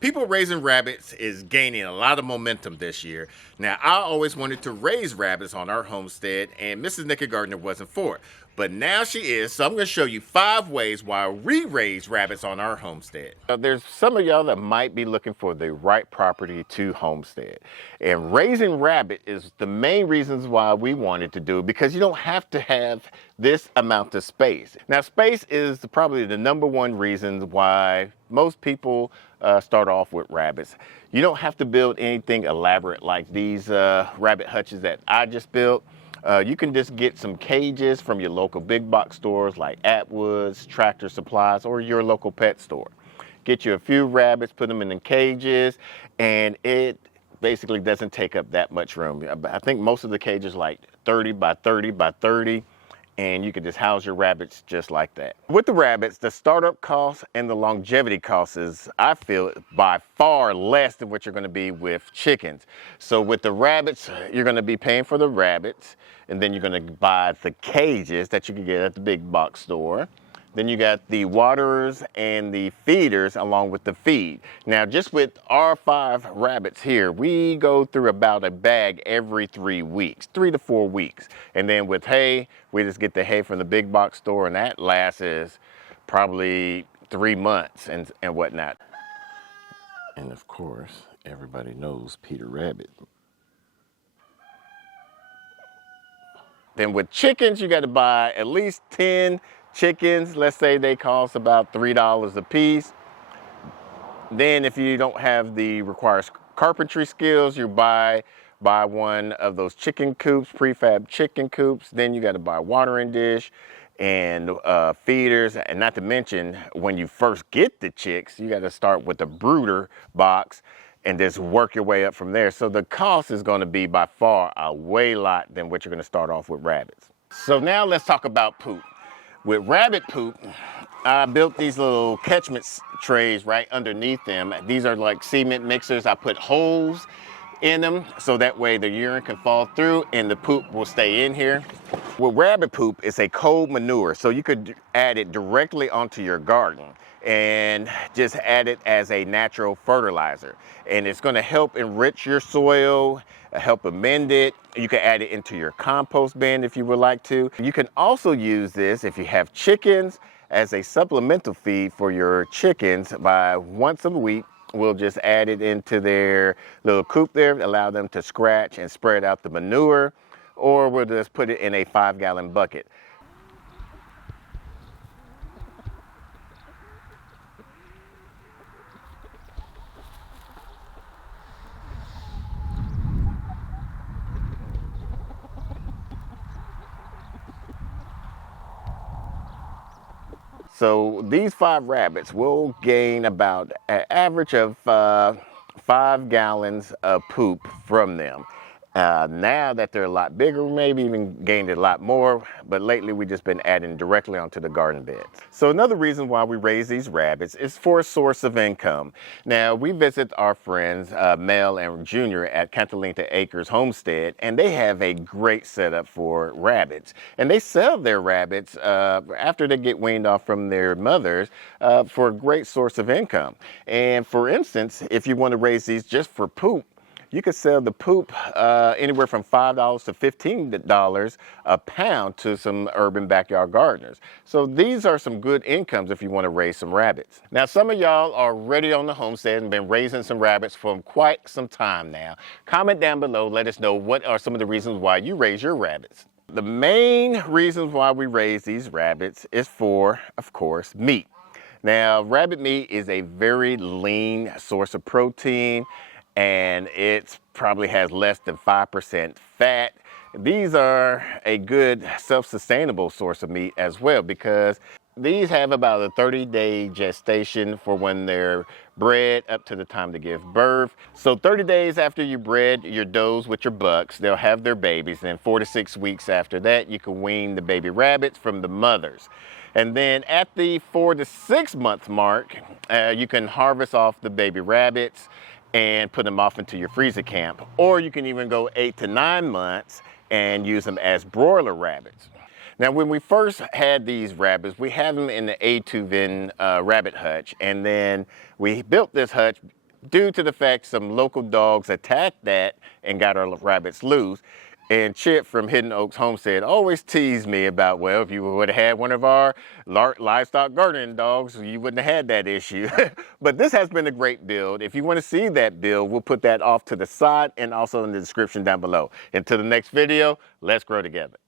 People raising rabbits is gaining a lot of momentum this year. Now, I always wanted to raise rabbits on our homestead, and Mrs. Nakid Gardener wasn't for it. But now she is, so I'm going to show you 5 ways why we raise rabbits on our homestead. There's some of y'all that might be looking for the right property to homestead. And raising rabbit is the main reasons why we wanted to do it, because you don't have to have this amount of space. Now, space is probably the #1 reason why most people start off with rabbits. You don't have to build anything elaborate like these rabbit hutches that I just built. You can just get some cages from your local big box stores like Atwood's, Tractor Supplies, or your local pet store. Get you a few rabbits, put them in the cages, and it basically doesn't take up that much room. I think most of the cages like 30 by 30 by 30, and you can just house your rabbits just like that. With the rabbits, the startup cost and the longevity cost is, I feel, by far less than what you're going to be with chickens. So with the rabbits, you're going to be paying for the rabbits, and then you're going to buy the cages that you can get at the big box store. Then you got the waterers and the feeders along with the feed. Now, just with our 5 rabbits here, we go through about a bag every 3 weeks, 3 to 4 weeks. And then with hay, we just get the hay from the big box store, and that lasts probably 3 months and whatnot. And of course, everybody knows Peter Rabbit. Then with chickens, you got to buy at least 10 chickens. Let's say they cost about $3 a piece. Then if you don't have the required carpentry skills, you buy one of those chicken coops, prefab chicken coops. Then you got to buy a watering dish and feeders. And not to mention, when you first get the chicks, you got to start with the brooder box and just work your way up from there. So the cost is going to be by far a way lot than what you're going to start off with rabbits. So now let's talk about poop. With rabbit poop, I built these little catchment trays right underneath them. These are like cement mixers. I put holes in them so that way the urine can fall through and the poop will stay in here. With rabbit poop, it's a cold manure, so you could add it directly onto your garden and just add it as a natural fertilizer. And it's going to help enrich your soil, help amend it. You can add it into your compost bin if you would like to. You can also use this if you have chickens as a supplemental feed for your chickens. By once a week, we'll just add it into their little coop there, allow them to scratch and spread out the manure, or we'll just put it in a 5-gallon bucket. So these 5 rabbits will gain about an average of 5 gallons of poop from them. Now that they're a lot bigger, maybe even gained a lot more, but lately we've just been adding directly onto the garden beds. So another reason why we raise these rabbits is for a source of income. Now, we visit our friends, Mel and Junior at Catalina Acres Homestead, and they have a great setup for rabbits. And they sell their rabbits after they get weaned off from their mothers for a great source of income. And for instance, if you want to raise these just for poop, you could sell the poop anywhere from $5 to $15 a pound to some urban backyard gardeners. So these are some good incomes if you want to raise some rabbits. Now, some of y'all are already on the homestead and been raising some rabbits for quite some time now. Comment down below, let us know what are some of the reasons why you raise your rabbits. The main reasons why we raise these rabbits is for, of course, meat. Now, rabbit meat is a very lean source of protein, and it probably has less than 5% fat. These are a good self-sustainable source of meat as well, because these have about a 30-day gestation for when they're bred up to the time to give birth. So 30 days after you bred your does with your bucks, they'll have their babies. Then 4 to 6 weeks after that, you can wean the baby rabbits from the mothers. And then at the 4 to 6 month mark, you can harvest off the baby rabbits and put them off into your freezer camp. Or you can even go 8 to 9 months and use them as broiler rabbits. Now, when we first had these rabbits, we had them in the A2 VIN rabbit hutch, and then we built this hutch due to the fact some local dogs attacked that and got our rabbits loose. And Chip from Hidden Oaks Homestead always teased me about, well, if you would have had one of our livestock gardening dogs, you wouldn't have had that issue. But this has been a great build. If you want to see that build, we'll put that off to the side and also in the description down below. Until the next video, let's grow together.